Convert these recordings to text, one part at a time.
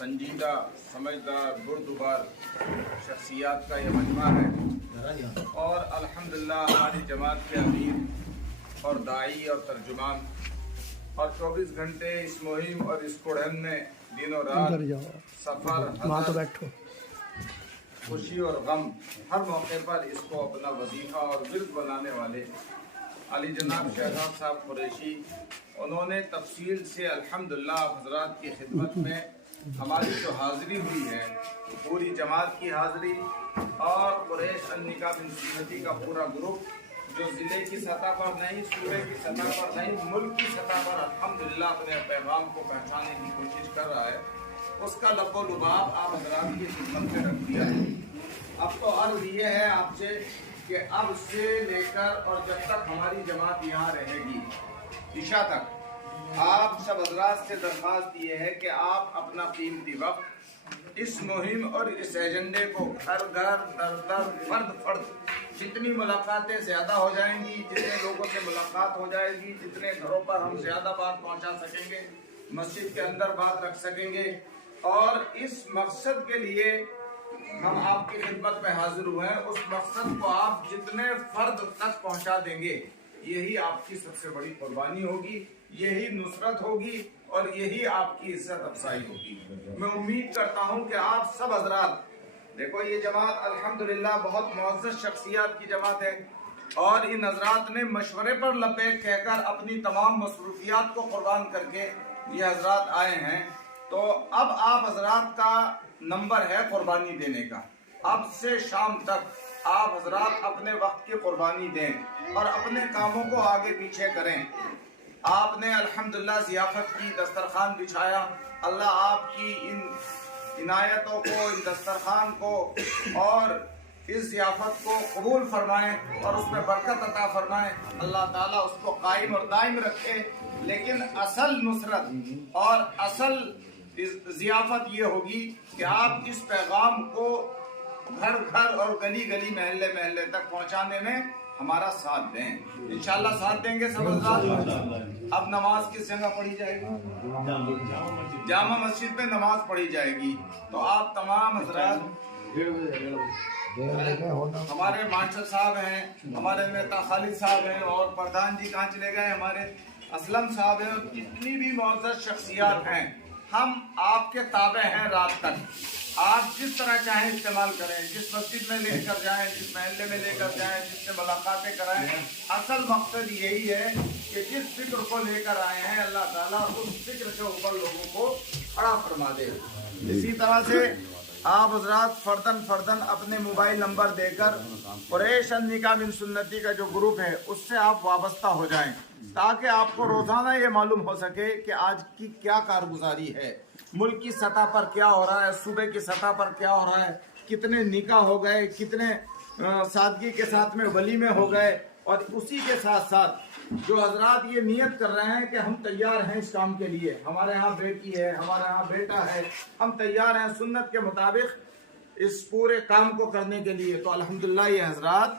संजीदा समझदार बुर्दबार शख्सियात का ये मजमा है और अल्हम्दुलिल्लाह हमारी जमात के अमीर और दाई और तर्जुमान और 24 घंटे इस मुहिम और इस कुड़न में दिनों रात सफ़र खुशी और गम हर मौके पर इसको अपना वजीफा और विर्द बनाने वाले अली जनाब शहजाद साहब कुरैशी, उन्होंने तफसील से अल्हम्दुलिल्लाह हज़रात की खिदमत में हमारी जो हाज़िरी हुई है, पूरी जमात की हाज़िरी और कुरैश अन्निका बिन सुन्नती का पूरा ग्रुप जो ज़िले की सतह पर नहीं, सूबे की सतह पर नहीं, मुल्क की सतह पर अल्हम्दुलिल्लाह अपने पैगाम को पहुँचाने की कोशिश कर रहा है, उसका लब्बो लुबाब आप हज़रात की खिदमत में रख दिया है। अब तो अर्ज़ ये है आपसे कि अब से लेकर और जब तक हमारी जमात यहाँ रहेगी इशा तक, आप सब हज़रात से दरख्वास्त ये है कि आप अपना कीमती वक्त इस मुहिम और इस एजेंडे को घर घर दर दर फर्द फर्द जितनी मुलाकातें ज़्यादा हो जाएंगी, जितने लोगों से मुलाकात हो जाएगी, जितने घरों पर हम ज़्यादा बात पहुँचा सकेंगे, मस्जिद के अंदर बात रख सकेंगे, और इस मकसद के लिए हम आपकी खिदमत में हाजिर हुए हैं। उस मकसद को आप जितने फर्द तक पहुंचा देंगे, यही आपकी सबसे बड़ी कुर्बानी होगी, यही नुसरत होगी और यही आपकी इज्जत अफजाई होगी। मैं उम्मीद करता हूं कि आप सब हजरात, देखो ये जमात अल्हम्दुलिल्लाह बहुत मुअज़्ज़ज़ शख्सियत की जमात है और इन हजरात ने मशवरे पर लपेट कहकर अपनी तमाम मसरूफियात को कुर्बान करके ये हजरात आए हैं। तो अब आप हजरात का नंबर है कुर्बानी देने का। अब से शाम तक आप हजरात अपने वक्त की कुर्बानी दें और अपने कामों को आगे पीछे करें। आपने अल्हम्दुलिल्लाह ज़ियाफ़त की, दस्तरखान बिछाया, अल्लाह आपकी इन इनायतों को, इन दस्तरखान को और इस ज़ियाफ़त को कबूल फरमाएं और उसमें बरकत अता फरमाएं। अल्लाह ताला उसको कायम और दायम रखे। लेकिन असल नुसरत और असल ज़ियाफ़त ये होगी कि आप इस पैगाम को घर घर और गली गली महल्ले महल्ले तक पहुंचाने में हमारा साथ दें। इंशाअल्लाह साथ देंगे सब हज़रात। अब नमाज किस जगह पढ़ी जाएगी? जामा मस्जिद में नमाज पढ़ी जाएगी। तो आप तमाम हज़रात, हमारे मास्टर साहब हैं, हमारे नेता खालिद साहब हैं और प्रधान जी कहाँ चले गए, हमारे असलम साहब हैं, और जितनी भी मुअज़्ज़ज़ शख्सियत हैं, हम आपके ताबे हैं रात तक। आप जिस तरह चाहें इस्तेमाल करें, जिस मस्जिद में लेकर जाएं, जिस महल्ले में लेकर जाएं, जिससे मुलाकातें कराएं। असल मकसद यही है कि जिस फिक्र को लेकर आए हैं, अल्लाह ताला उस फिक्र के ऊपर लोगों को खड़ा फरमा दे। इसी तरह से आप हज़रात फर्दन फर्दन अपने मोबाइल नंबर देकर कुरैश अन्निका बिन सुन्नती का जो ग्रुप है उससे आप वाबस्ता हो जाएं, ताकि आपको रोज़ाना ये मालूम हो सके कि आज की क्या कारगुजारी है, मुल्क की सतह पर क्या हो रहा है, सूबे की सतह पर क्या हो रहा है, कितने निकाह हो गए, कितने सादगी के साथ में वलीमे हो गए। और उसी के साथ साथ जो हजरात ये नियत कर रहे हैं कि हम तैयार हैं इस काम के लिए, हमारे यहाँ बेटी है, हमारे यहाँ बेटा है, हम तैयार हैं सुन्नत के मुताबिक इस पूरे काम को करने के लिए, तो अल्हम्दुलिल्लाह ये हजरात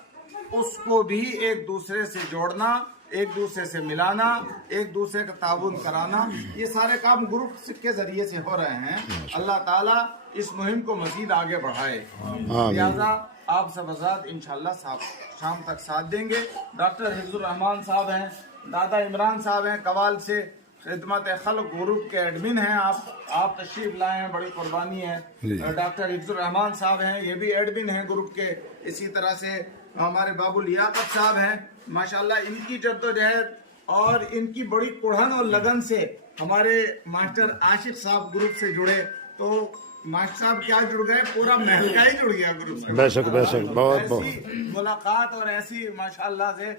उसको भी एक दूसरे से जोड़ना, एक दूसरे से मिलाना, एक दूसरे का ताउन कराना, ये सारे काम ग्रुप के जरिए से हो रहे हैं। अल्लाह ताला इस मुहिम को मजीद आगे बढ़ाए। लिहाजा आप सब हज़रात इंशाअल्लाह शाम तक साथ देंगे। डॉक्टर हिफ्ज़ुर रहमान साहब हैं, दादा इमरान साहब हैं, कवाल से खिदमत खल्क़ ग्रुप के एडमिन हैं। आप तशरीफ लाए हैं, बड़ी कुर्बानी है। डॉक्टर हिफ्ज़ुर रहमान साहब हैं, ये भी एडमिन हैं ग्रुप के। इसी तरह से हमारे बाबू लियाकत साहब हैं, माशाल्लाह इनकी जद्दोजहद और इनकी बड़ी कुढ़न और लगन से हमारे मास्टर आशिक साहब ग्रुप से जुड़े, तो मास्टर साहब क्या जुड़ गए, पूरा महल का ही जुड़ गया ग्रुप से। बेशक बेशक, बहुत बहुत मुलाकात और ऐसी माशाल्लाह से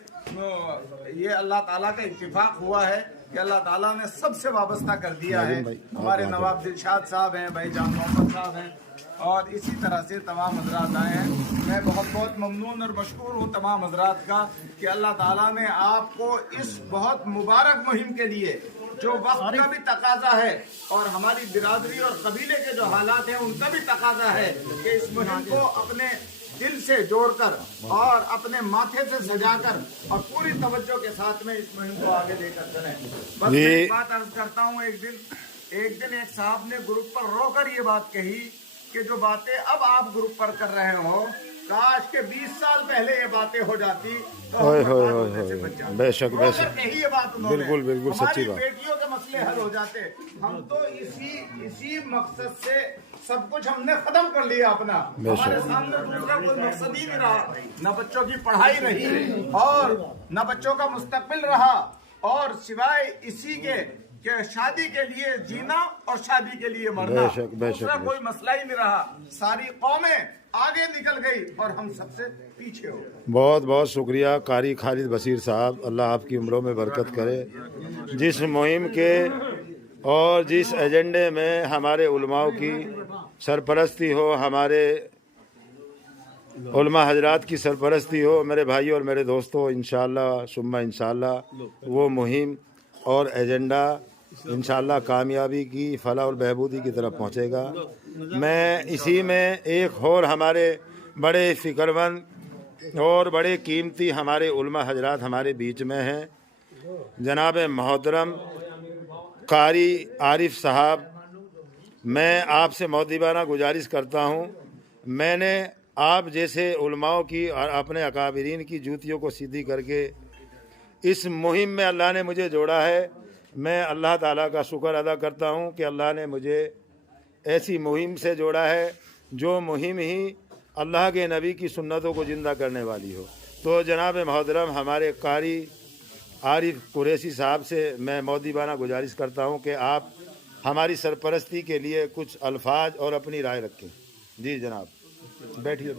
ये अल्लाह ताला का इत्तिफाक हुआ है कि अल्लाह ताला ने सबसे वाबस्ता कर दिया है। हमारे नवाब दिलशाद साहब हैं, भाई जान मोहम्मद साहब हैं, और इसी तरह से तमाम हजरात आए हैं। मैं बहुत बहुत ममनून और मशकूर हूँ तमाम हजरात का कि अल्लाह ताला ने आपको इस बहुत मुबारक मुहिम के लिए, जो वक्त का भी तकाजा है और हमारी बिरादरी और कबीले के जो हालात हैं उनका भी तकाजा है कि इस मुहिम को अपने दिल से जोड़कर और अपने माथे से सजाकर और पूरी तवज्जो के साथ में इस मुहिम को आगे लेकर चलें। बस एक बात अर्ज करता हूँ, एक दिन ایک دن ایک صاحب نے گروپ پر رو کر یہ بات کہی کہ جو باتیں اب آپ گروپ پر کر رہے ہو کاش کے 20 سال پہلے یہ باتیں ہو جاتی تو بے شک بے شک یہ بات بالکل بالکل سچی بات. بیٹیوں کے مسئلے حل ہو جاتے. ہم تو اسی مقصد سے سب کچھ ہم نے ختم کر لیا اپنا. ہمارے سامنے دوسرا کوئی مقصد ہی نہیں رہا. نہ بچوں کی پڑھائی رہی اور نہ بچوں کا مستقبل رہا اور سوائے اسی کے کہ شادی کے لیے جینا اور شادی کے لیے مرنا. دوسرا کوئی مسئلہ ہی نہیں رہا. ساری قومیں آگے نکل گئی اور ہم سب سے پیچھے ہو گئے. بہت بہت شکریہ قاری خالد بصیر صاحب، اللہ آپ کی عمروں میں برکت کرے. جس مہم کے اور جس ایجنڈے میں ہمارے علماء کی سرپرستی ہو، ہمارے علماء حضرات کی سرپرستی ہو، میرے بھائیوں اور میرے دوستوں، انشاءاللہ ثم انشاءاللہ وہ مہم اور ایجنڈا انشاءاللہ کامیابی کی، فلاح اور بہبودی کی طرف پہنچے گا. میں اسی میں ایک اور ہمارے بڑے فکر مند اور بڑے قیمتی ہمارے علماء حضرات ہمارے بیچ میں ہیں. جناب محترم قاری عارف صاحب، میں آپ سے مؤدبانہ گزارش کرتا ہوں، میں نے آپ جیسے علماء کی اور اپنے اکابرین کی جوتیوں کو سیدھی کر کے اس مہم میں اللہ نے مجھے جوڑا ہے. میں اللہ تعالیٰ کا شکر ادا کرتا ہوں کہ اللہ نے مجھے ایسی مہم سے جوڑا ہے جو مہم ہی اللہ کے نبی کی سنتوں کو زندہ کرنے والی ہو. تو جناب محترم ہمارے قاری عارف قریشی صاحب سے میں مؤدبانہ گزارش کرتا ہوں کہ آپ ہماری سرپرستی کے لیے کچھ الفاظ اور اپنی رائے رکھیں. جی جناب بیٹھیے.